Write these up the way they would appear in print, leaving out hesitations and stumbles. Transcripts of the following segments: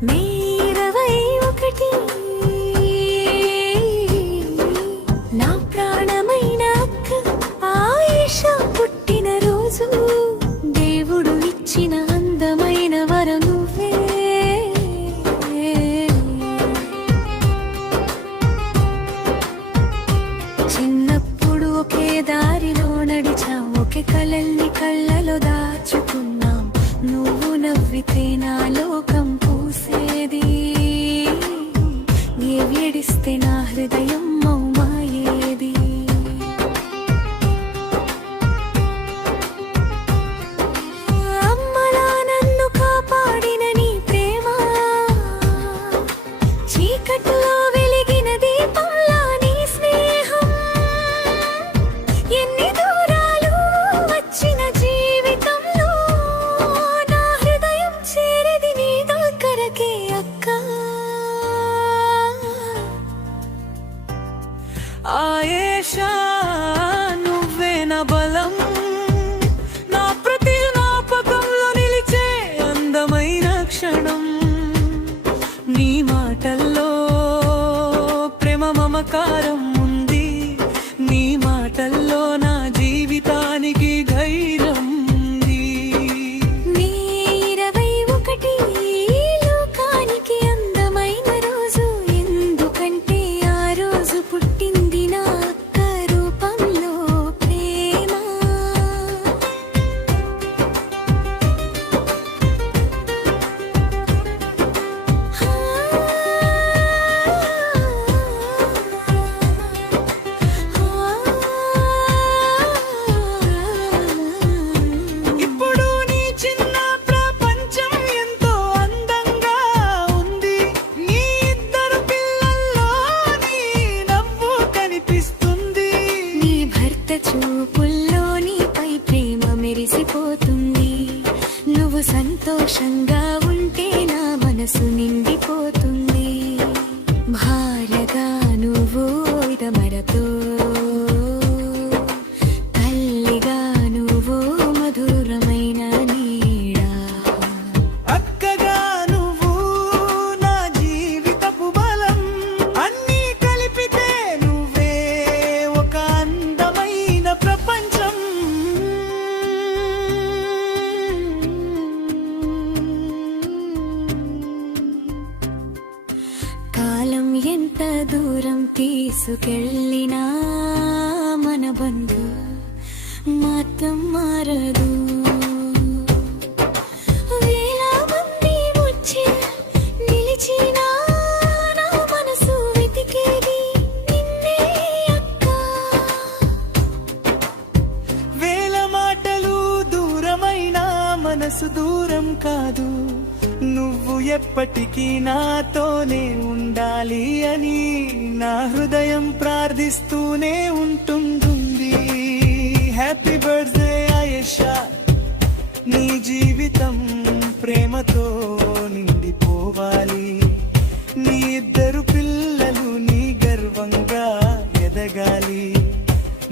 మే 21 నా ప్రాణమైన అక్క ఆయేషా పుట్టిన రోజు దేవుడు ఇచ్చిన అందమైన వరం నువ్వే చిన్నప్పుడు ఒకే దారిలో నడిచాం ఒకే కలల్ని కళ్ళలో దాచుకున్నాం నువ్వు నవ్వితే నా లోకం పూసేది ఏ వేడిస్తే నా హృదయం మౌమాయేది అమ్మలా నన్ను కాపాడిన నీ ప్రేమ చీకట్లో వెలిగిన దీపంలా నీ స్నేహం ఎన్ని దూరాలు వచ్చిన జీవితంలో నా హృదయం చేరేది నీ దగ్గరకే అక్క ఆయేషా నువ్వే నా బలం నా ప్రతి జ్ఞాపకంలో నిలిచే అందమైన క్షణం నీ మాటల్లో ప్రేమ మమకారం ఉంది నీ మాటల్లో నా జీవితానికి ధైర్యం ఉంది మే 21 లోకానికి అందమైన రోజు ఎందుకంటే ఆ రోజు పుట్టింది నా అక్క రూపంలో ప్రేమ ఇప్పుడు నీ చిన్న ప్రపంచం ఎంతో అందంగా ఉంది నీ ఇద్దరు పిల్లల్లో నీ నవ్వు కనిపిస్తుంది నీ భర్త చూపుల్లో నీపై ప్రేమ మెరిసిపోతుంది నువ్వు సంతోషంగా ఉంటే నా మనసు నిండిపోతుంది భార్యగా నువ్వు ఇదమరతో తల్లిగా నువ్వు మధురమైన నీడా అక్కగా నువ్వు నా జీవితపు బలం అన్నీ కలిపితే నువ్వే ఒక అందమైన ప్రపంచం కాలం ఎంత దూరం తీసుకెళ్ళినా మన బంధు మాత్రం మారదు వేల మంది వచ్చి నిలిచినా నా మనసు వెతికేది నిన్నే అక్క వేల మాటలు దూరమైన మనసు దూరం కాదు నువ్వు ఎప్పటికీ నాతోనే ఉండాలి అని నా హృదయం ప్రార్థిస్తూనే ఉంటుంది హ్యాపీ బర్త్డే ఆయేషా నీ జీవితం ప్రేమతో నిండిపోవాలి నీ ఇద్దరు పిల్లలు నీ గర్వంగా ఎదగాలి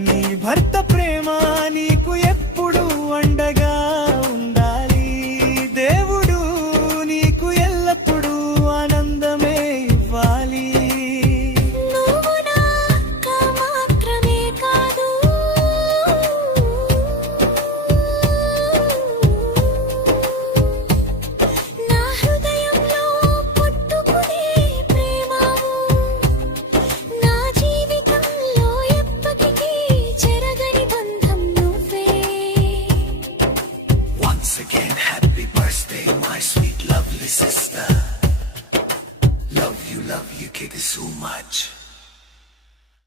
నీ భర్త ప్రేమ నీకు ఎప్పుడు అండగా ఉండాలి దేవుడు నీకు ఎల్లప్పుడూ ఆనందమే ఇవ్వాలి నువ్వు నా అక్క మాత్రమే కాదు నా హృదయంలో పుట్టుకునే ప్రేమవు నా జీవితంలో ఎప్పటికీ చెరగని బంధం నువ్వే Once again, happy birthday, my sweet, lovely sister. Love you, kid, so much.